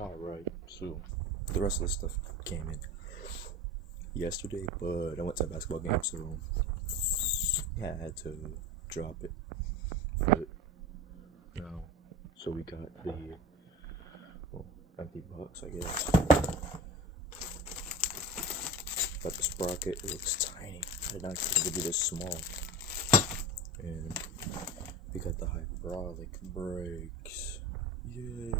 Alright, so the rest of the stuff came in yesterday, but I went to a basketball game, so yeah, I had to drop it. But no, so we got the empty box, I guess. Got the sprocket. It looks tiny. I did not expect it to be this small. And we got the hydraulic brakes. Yay!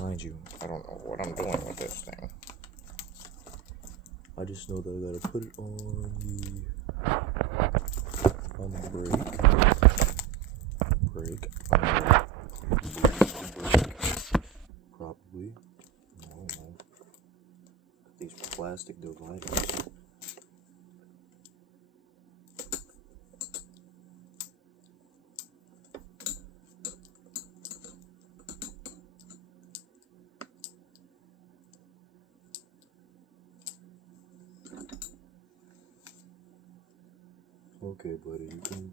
Mind you, I don't know what I'm doing with this thing. I just know that I gotta put it on the brake. Brake. Probably. I don't know. Got these plastic dividers. Okay, buddy, you can.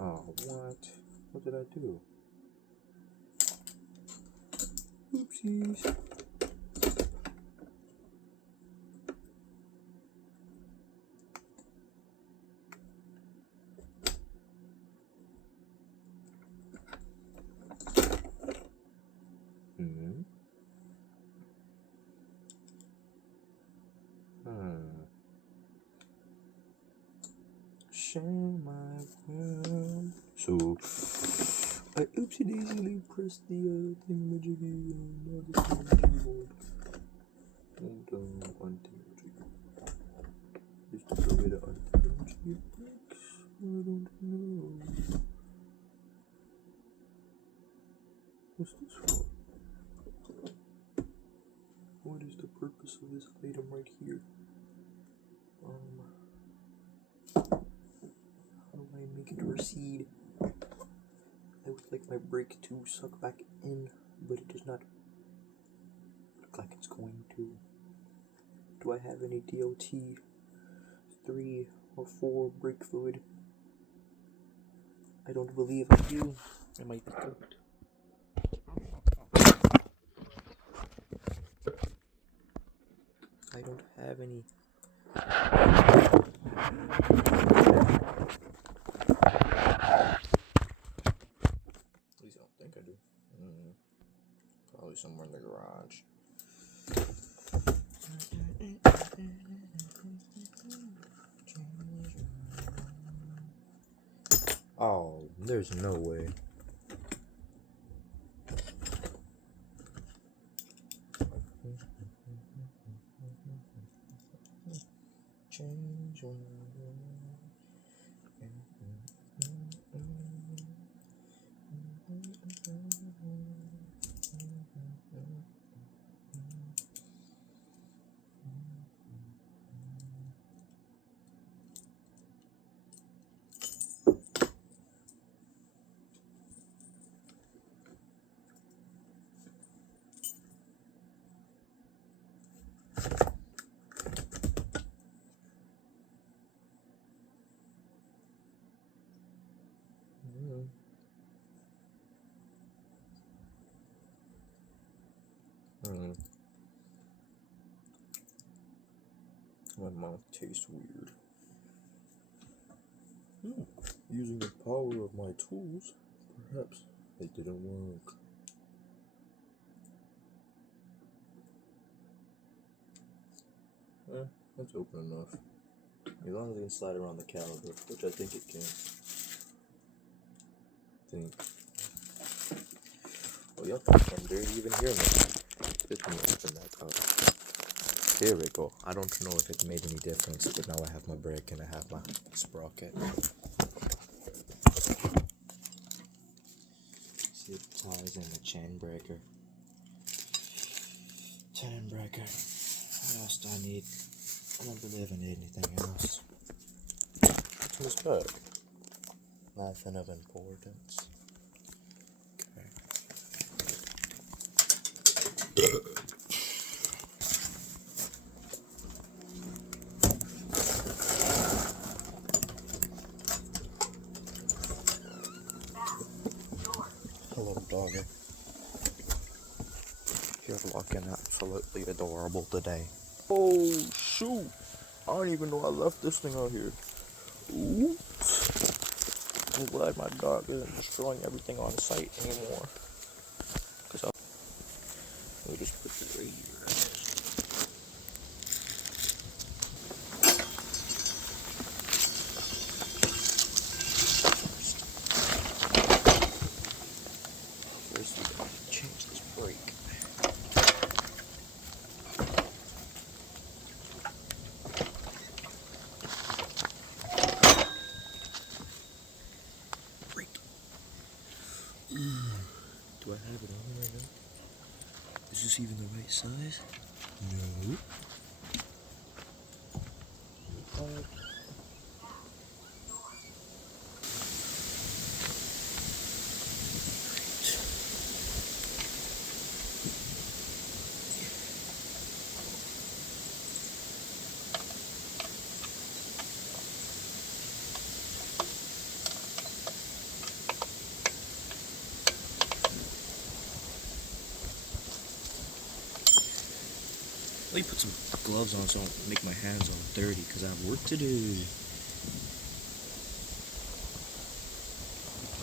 Oh, what? What did I do? Oopsies. Share my world. So, I oopsie daisily pressed the thingamajiggy on the keyboard. And unthingamajiggy. Is the way to unthingamajiggy works? I don't know. What's this for? What is the purpose of this item right here? How do I make it recede? I would like my brake to suck back in, but it does not look like it's going to. Do I have any DOT 3 or 4 brake fluid? I don't believe I do. I might be cooked. I don't have any. At least I don't think I do. Probably somewhere in the garage. Oh, there's no way. Change your My mouth tastes weird. Using the power of my tools, perhaps it didn't work. That's open enough. As long as it can slide around the caliper, which I think it can. Oh, yep, and there you even hear me. Let me open that up. There we go. I don't know if it made any difference, but now I have my brake and I have my sprocket. See, it ties in the chain breaker. Chain breaker. What else do I need? I don't believe I need anything else. What's in this bag? Nothing of importance. Okay. doggy. You're looking absolutely adorable today. Oh, shoot. I don't even know I left this thing out here. Oops. I'm glad my dog isn't destroying everything on site anymore. Let me just put it right here. First, we gotta change this brake. Brake. Do I have it on right now? Is this even the right size? No. Let me put some gloves on so I don't make my hands all dirty because I have work to do.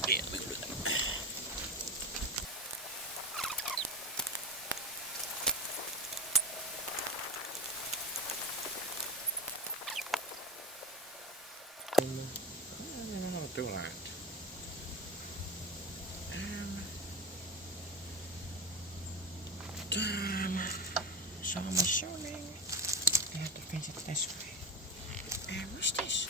Yeah, let me go do that. No, do that. So I'm assuming I have to fix it this way. What's this?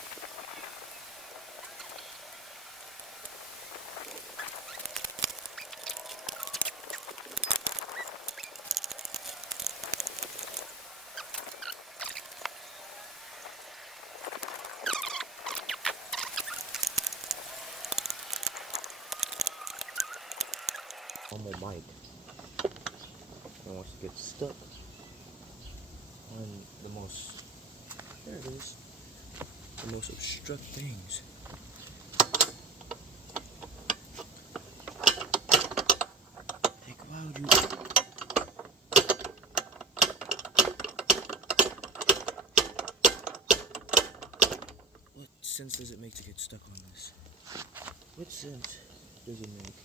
On my bike. And once it gets stuck on the most, there it is, the most obstruct things. Like, why would you? What sense does it make to get stuck on this? What sense does it make?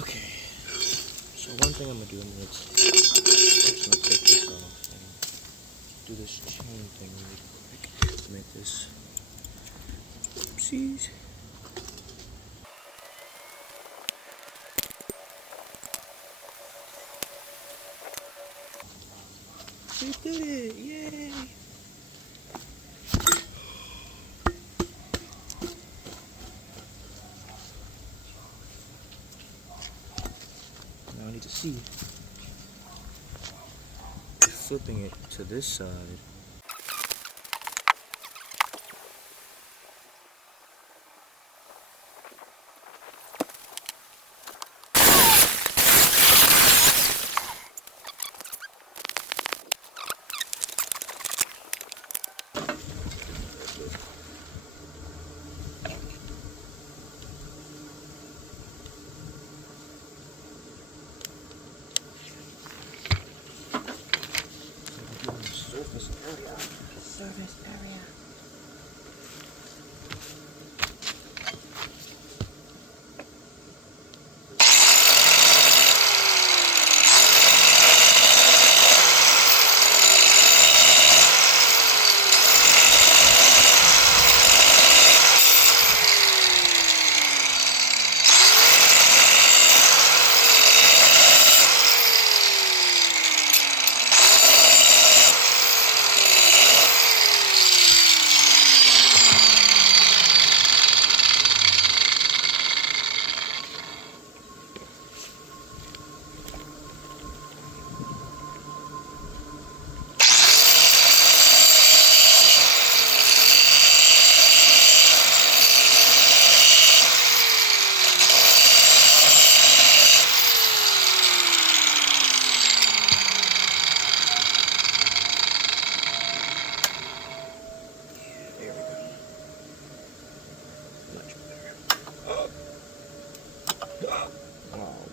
Okay, so one thing I'm gonna do, let's take this off and do this chain thing really quick to make this. Oopsies. We did it! Yay! Now I need to see if flipping it to this side.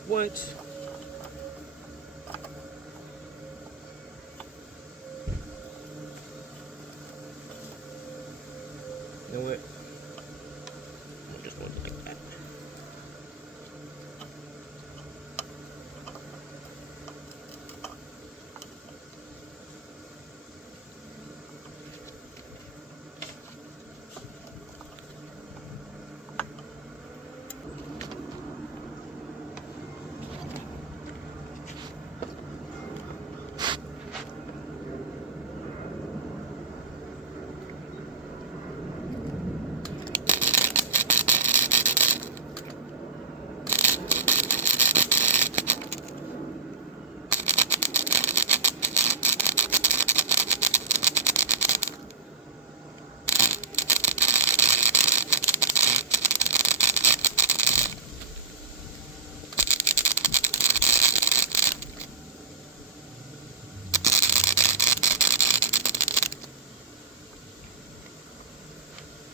What? You know what? I'm just going to like that.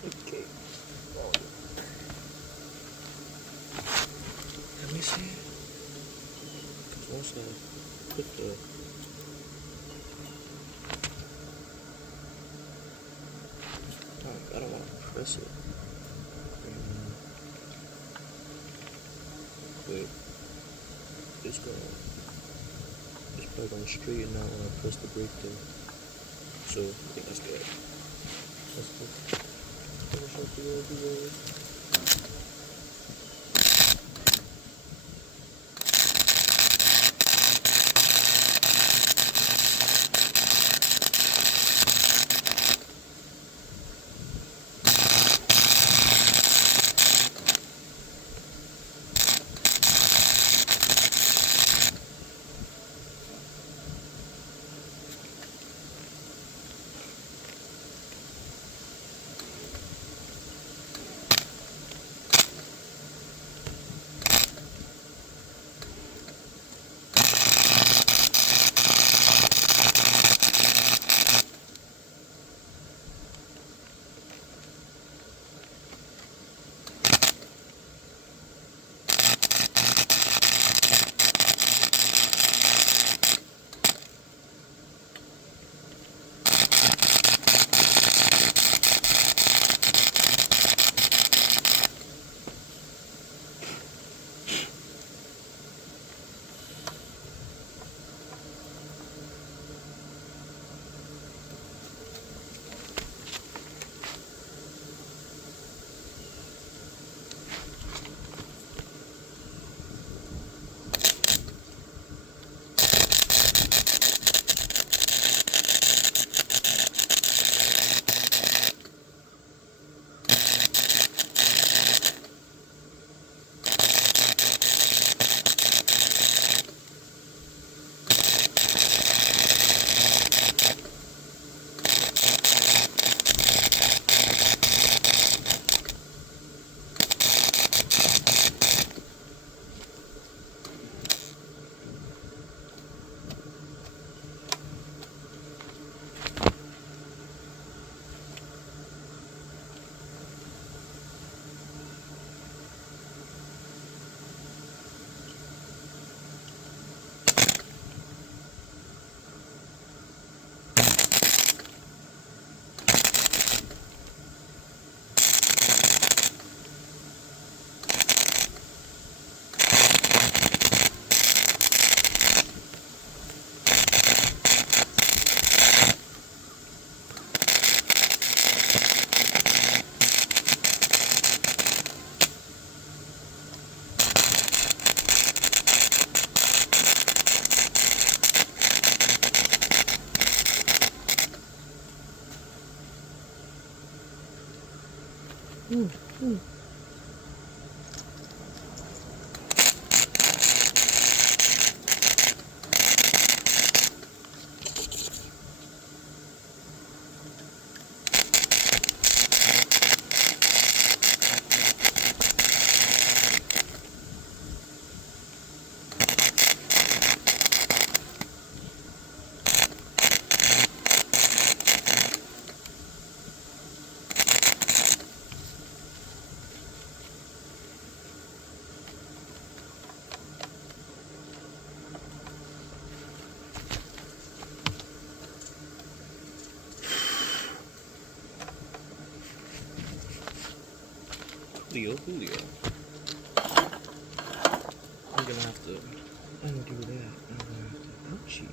Okay. Let me see. Because once I put the I don't want to press it. But it's probably gonna straighten out when I press the brake though. So I think that's good. That's good. Finish up the other way. Julio. I'm gonna have to undo that. I'm gonna have to. Ouchie.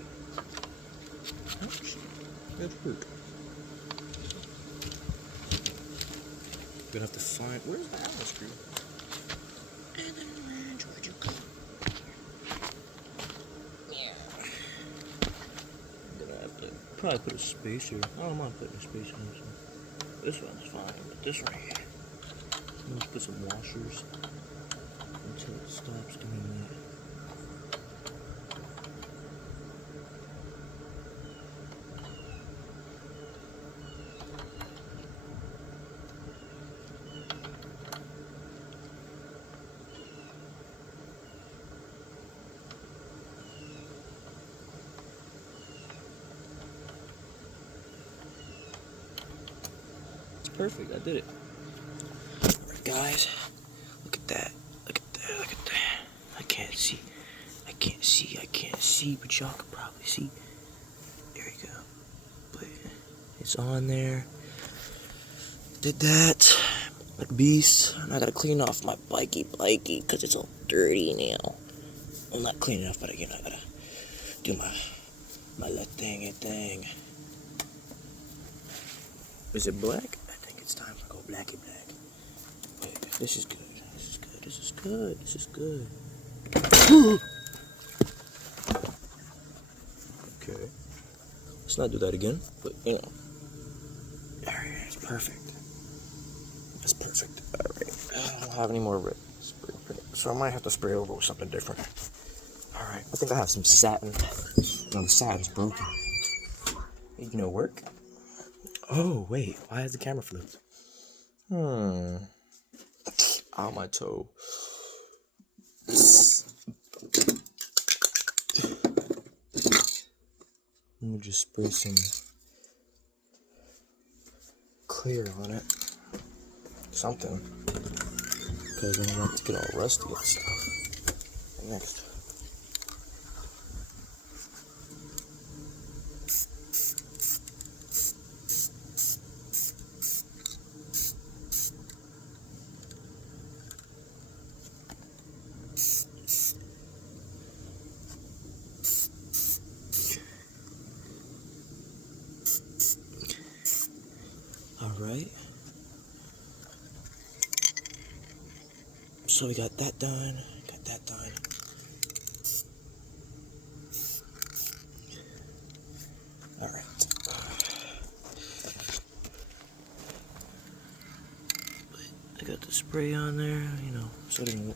Ouchie. That hurt. I'm gonna have to find. Where's the Allen screw? And then where'd you go? Yeah. I'm gonna have to probably put a spacer. I don't mind putting a spacer on this one. This one's fine, but this right here. I'm gonna put some washers until it stops doing that. Perfect, I did it. Alright guys, look at that, look at that, look at that. I can't see, but y'all can probably see. There you go. But it's on there. Did that. Like beast. And I gotta clean off my bikey, because it's all dirty now. I'm not clean enough, but again, I gotta do my little thing. Is it black? I think it's time to go blacky black. Wait, this is good. This is good. Okay. Let's not do that again, but you know. Alright, it's perfect. It's perfect. Alright. I don't have any more red spray paint, so I might have to spray over with something different. Alright, I think I have some satin. No, the satin's broken. Need no work? Oh, wait. Why has the camera flipped? Ow, my toe. Let me just spray some clear on it. Something. Because I don't want it to get all rusty and stuff. Next. Alright. So we got that done. Alright. I got the spray on there, you know, so it didn't.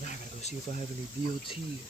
Now I gotta go see if I have any VOT.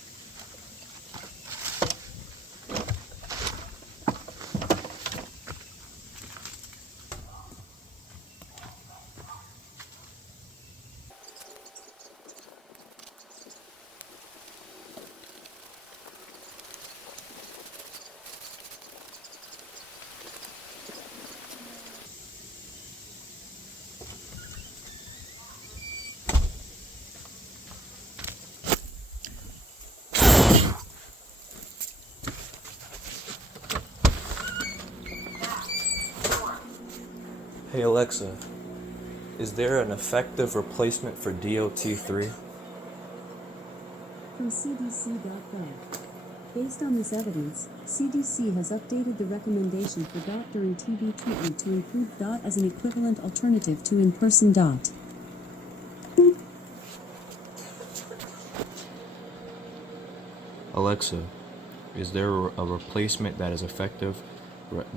Hey Alexa, is there an effective replacement for DOT3? From cdc.gov. Based on this evidence, CDC has updated the recommendation for DOT during TB treatment to include DOT as an equivalent alternative to in-person DOT. Alexa, is there a replacement that is effective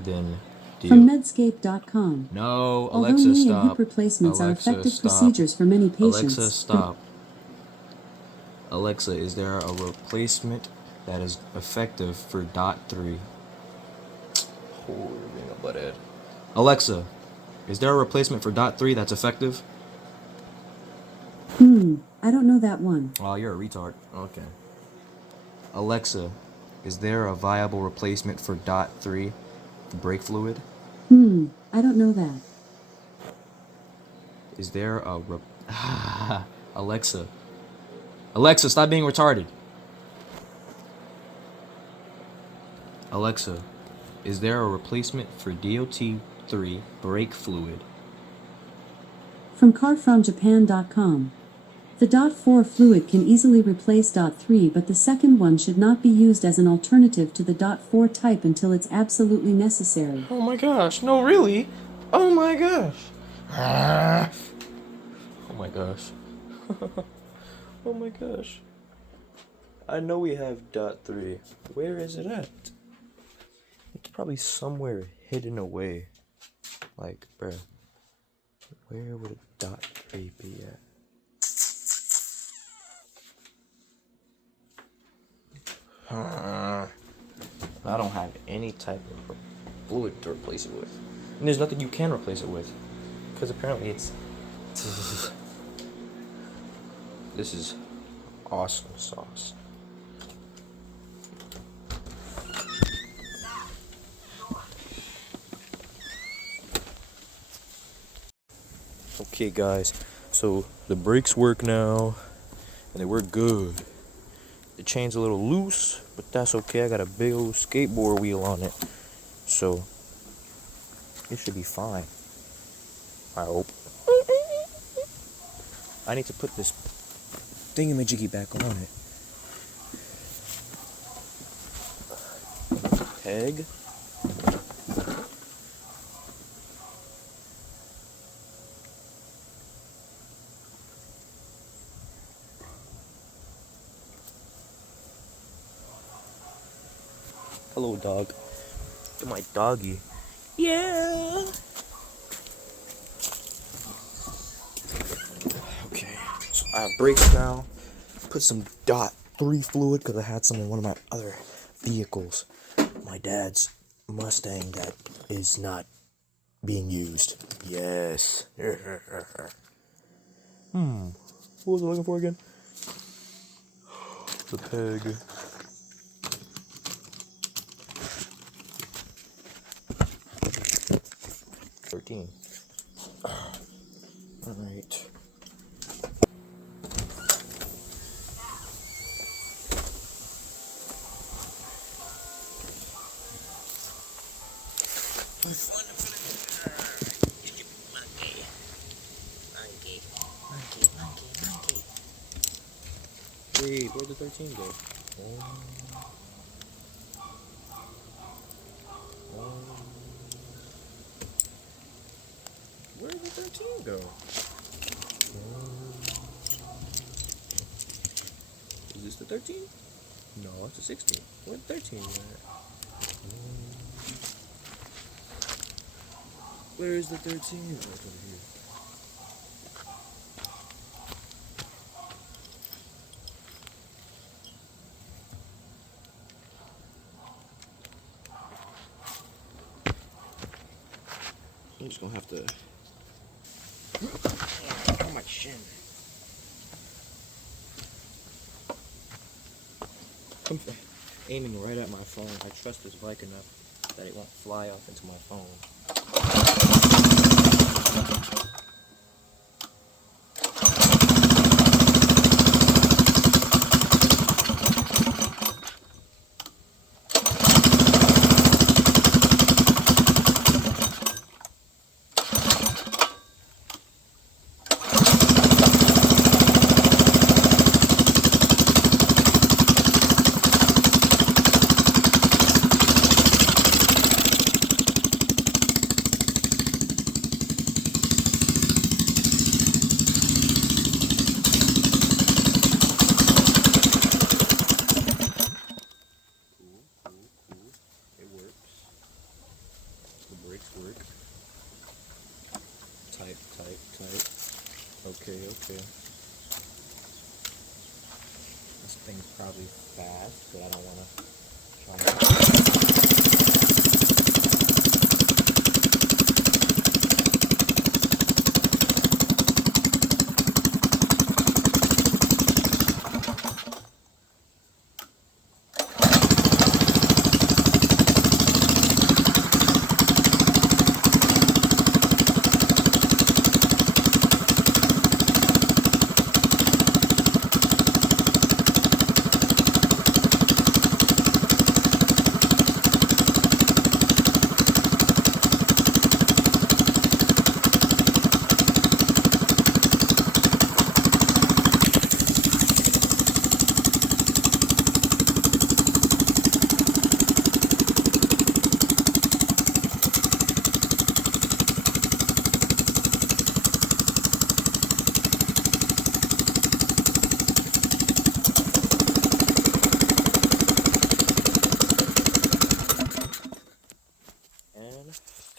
than From Medscape.com. No, Although Alexa, knee and stop. hip replacements are Alexa, effective stop. procedures for many patients. Alexa, stop. Alexa, is there a replacement that is effective for DOT 3? Oh, you're being a butthead. Alexa, is there a replacement for DOT 3 that's effective? I don't know that one. Oh, you're a retard. Okay. Alexa, is there a viable replacement for DOT 3 brake fluid? I don't know that. Is there a Alexa. Alexa, stop being retarded. Alexa, is there a replacement for DOT 3 brake fluid? From carfromjapan.com. The DOT 4 fluid can easily replace DOT 3, but the second one should not be used as an alternative to the DOT 4 type until it's absolutely necessary. Oh my gosh, no really? Oh my gosh. Oh my gosh. Oh my gosh. I know we have DOT 3. Where is it at? It's probably somewhere hidden away. Like, bruh. Where would a DOT 3 be at? I don't have any type of fluid to replace it with. And there's nothing you can replace it with. Because apparently it's... This is awesome sauce. Okay guys, so the brakes work now, and they work good. The chain's a little loose, but that's okay. I got a big old skateboard wheel on it, so it should be fine, I hope. I need to put this thingamajiggy back on it. Peg. Hello, dog. Look at my doggy. Yeah. Okay, so I have brakes now. Put some DOT 3 fluid because I had some in one of my other vehicles. My dad's Mustang that is not being used. Yes. What was I looking for again? The peg. All right. Wait, where'd the 13 go? Where did the 13 go? Is this the 13? No, it's a 16. Where'd the 13 at? Where is the 13? Right over here. I'm just gonna have to... Oh, my shin. I'm aiming right at my phone. I trust this bike enough that it won't fly off into my phone. work. Type. Okay. This thing's probably fast, but I don't want to try it.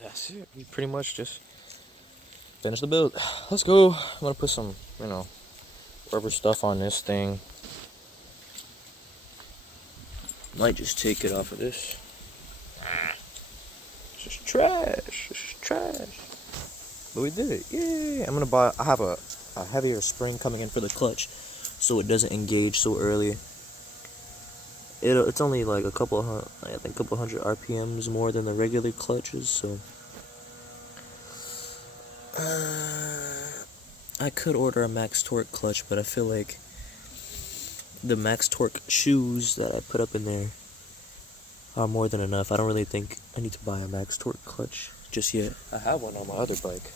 That's it. We pretty much just finished the build. Let's go. I'm gonna put some, rubber stuff on this thing. Might just take it off of this. It's just trash. It's just trash. But we did it. Yay! I have a heavier spring coming in for the clutch, so it doesn't engage so early. It's only like a couple hundred RPMs more than the regular clutches, so I could order a max torque clutch, but I feel like the max torque shoes that I put up in there are more than enough. I don't really think I need to buy a max torque clutch just yet. I have one on my other bike.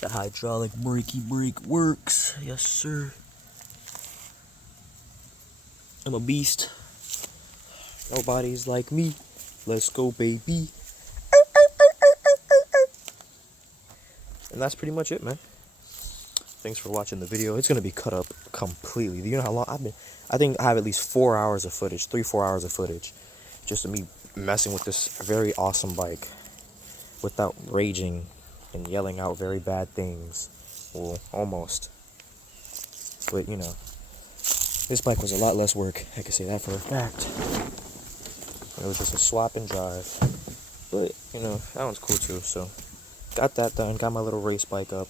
The hydraulic brakey brake works. Yes, sir. I'm a beast. Nobody's like me. Let's go, baby. And that's pretty much it, man. Thanks for watching the video. It's gonna be cut up completely. Do you know how long I think I have at least 4 hours of footage, 3-4 hours of footage, just of me messing with this very awesome bike without raging and yelling out very bad things. Well, almost. But this bike was a lot less work. I can say that for a fact. It was just a swap and drive. But that one's cool too. So got that done. Got my little race bike up.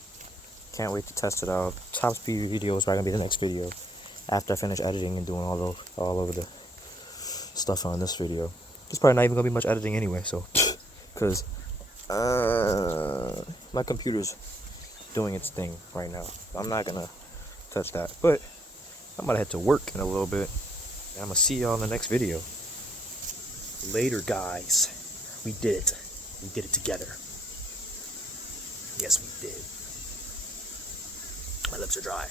Can't wait to test it out. Top speed video is probably gonna be the next video after I finish editing and doing all over the stuff on this video. There's probably not even gonna be much editing anyway, so because my computer's doing its thing right now. I'm not gonna touch that, but I'm gonna head to work in a little bit, and I'm gonna see y'all in the next video. Later, guys. We did it. We did it together. Yes, we did. My lips are dry.